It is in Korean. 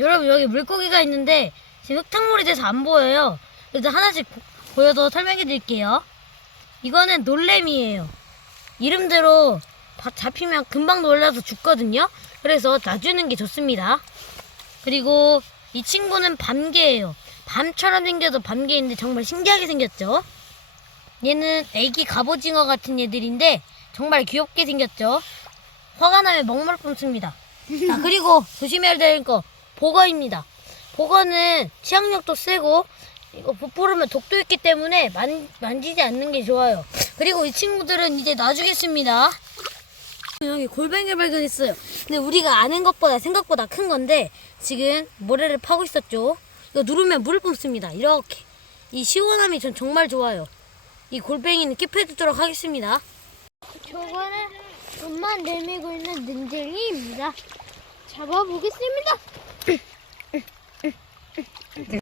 여러분 여기 물고기가 있는데 지금 흙탕물이 돼서 안 보여요. 그래서 하나씩 보여서 설명해 드릴게요. 이거는 놀래미예요. 이름대로 잡히면 금방 놀라서 죽거든요. 그래서 놔주는 게 좋습니다. 그리고 이 친구는 밤개예요. 밤처럼 생겨서 밤개인데 정말 신기하게 생겼죠. 얘는 애기 갑오징어 같은 얘들인데 정말 귀엽게 생겼죠. 화가 나면 먹물 뿜습니다. 자, 그리고 조심해야 될 거 보거입니다. 보거는 치악력도 세고 이거 부풀으면 독도 있기 때문에 만지지 않는 게 좋아요. 그리고 이 친구들은 이제 놔주겠습니다. 여기 골뱅이를 발견했어요. 근데 우리가 아는 것보다 생각보다 큰 건데 지금 모래를 파고 있었죠. 이거 누르면 물을 뿜습니다. 이렇게 이 시원함이 전 정말 좋아요. 이 골뱅이는 킵해두도록 하겠습니다. 저거는 눈만 내밀고 있는 능쟁이입니다. 잡아보겠습니다.